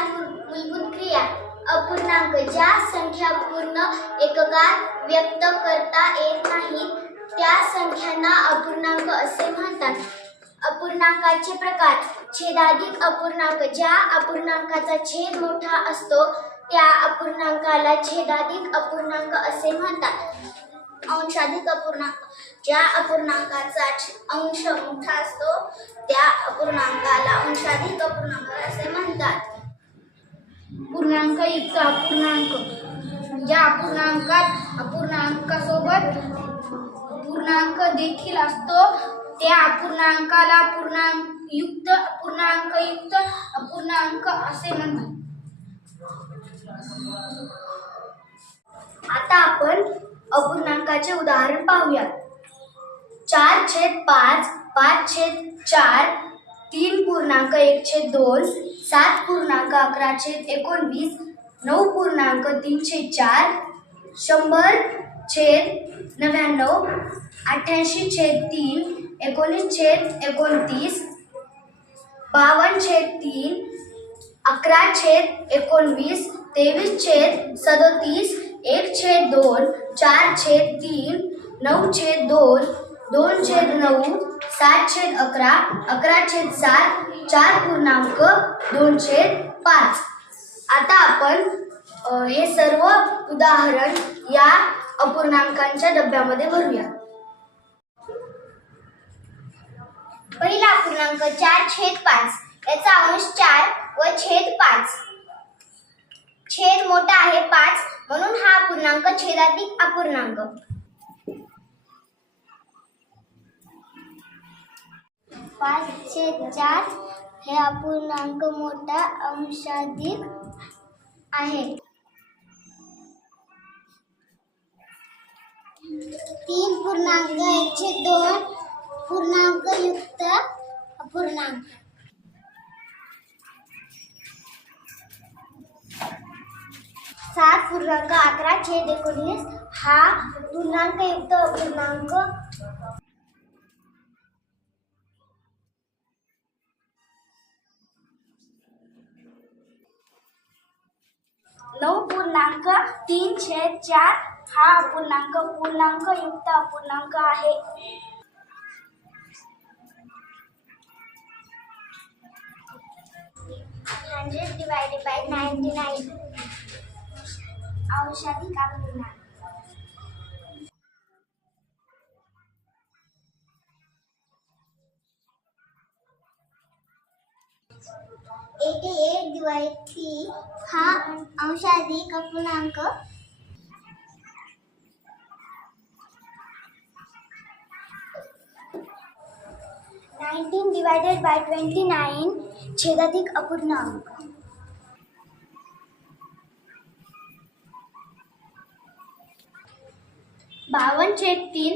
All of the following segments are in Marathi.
मूलभूत क्रिया. अपूर्णांक ज्या संख्या पूर्ण एककात व्यक्त करता येत नाहीत त्या संख्यांना अपूर्णांक असे म्हणतात. अपूर्णांकाचे प्रकार. छेदाधिक अपूर्णांक. ज्या अपूर्णांकाचा छेद मोठा असतो त्या अपूर्णांकाला छेदाधिक अपूर्णांक असे म्हणतात. अंशाधिक अपूर्णांक. ज्या अपूर्णांकाचा अंश मोठा असतो त्या अपूर्णांकाला अंशाधिक अपूर्णांक असे म्हणतात. पूर्णांकयुक्त अपूर्णांक. ज्या अपूर्णांकात अपूर्णांकासोबत पूर्णांक देखील असतो त्या अपूर्णांकाला पूर्णांकयुक्त अपूर्णांक असे म्हणतात. आता आपण अपूर्णांकाचे उदाहरण पाहूया. 4/5, 5/4, 3.1/2, 7.11/19, 9.3/4, 100/99, 88/3, 19/29, 52/3, 11/19, 23/37, 1/2, 4/3, 9/2, 2/9, 7/11, 11/7, 4.2/5. आता आपण हे सर्व उदाहरण या अपूर्णांकांच्या डब्यामध्ये भरूया. पहिला अपूर्णांक 4/5. याचा अंश 4 व छेद 5. छेद मोठा आहे 5 म्हणून हा अपूर्णांक छेदाधिक अपूर्णांक. 5/4 हे अपूर्णांक मोठा अंशाधिक आहे. 3.1/2 पूर्णांकयुक्त अपूर्णांक. 7.11/19 हा पूर्णांकयुक्त अपूर्णांक. 9.3/4 हा पूर्णांकयुक्त अपूर्णांक आहे. 100/99 अंशाधिक अपूर्णांक. 88/3 हा अंशाधिक अपूर्णांक. 19/29 छेदाधिक अपूर्णांक. 52/3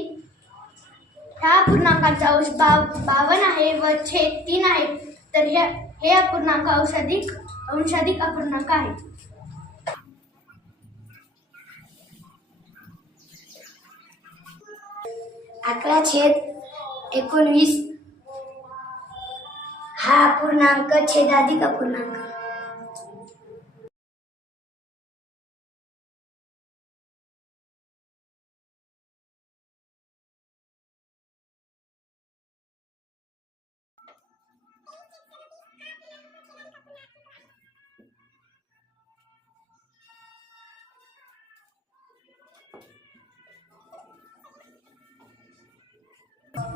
ह्या अपूर्णांकाचा अंश 52 आहे व छेद 3 आहे तर हे अपूर्णांक अंशाधिक अपूर्णांक आहे. 11/19 हा अपूर्णांक छेदाधिक अपूर्णांक.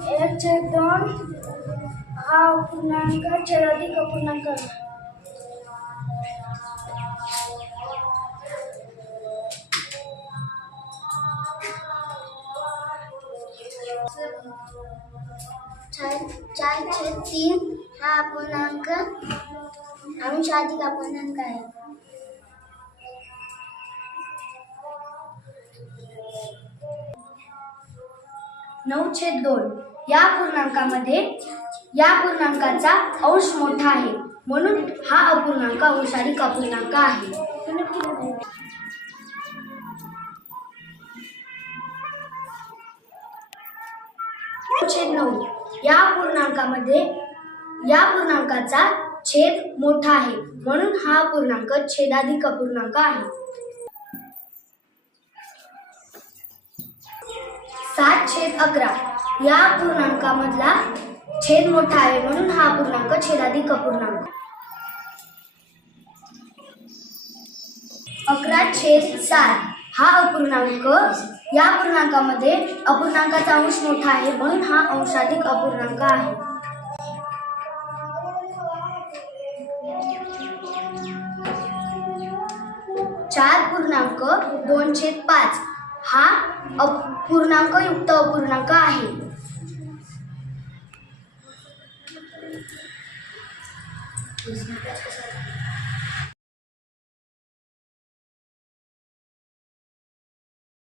1/2 हा अपूर्णांक छेदाधिक अपूर्णांक. 4/3 हा अपूर्णांक अंशाधिक अपूर्णांक आहे. 9/2 या पूर्णांकाचा अंश मोठा आहे म्हणून हा अपूर्णांक अंशाधिक अपूर्णांक आहे. 9/9 या पूर्णांकाचा छेद मोठा आहे म्हणून हा अपूर्णांक छेदाधिक अपूर्णांक आहे. 7/11 या अपूर्णांकामधला छेद मोठा आहे म्हणून हा अपूर्णांक छेदाधिक अपूर्णांक. 11/7 हा अपूर्णांक या अपूर्णांकामध्ये अपूर्णांकाचा अंश मोठा आहे म्हणून हा अंशाधिक अपूर्णांक आहे. 4.2/5 हा पूर्णांकयुक्त अपूर्णांक आहे.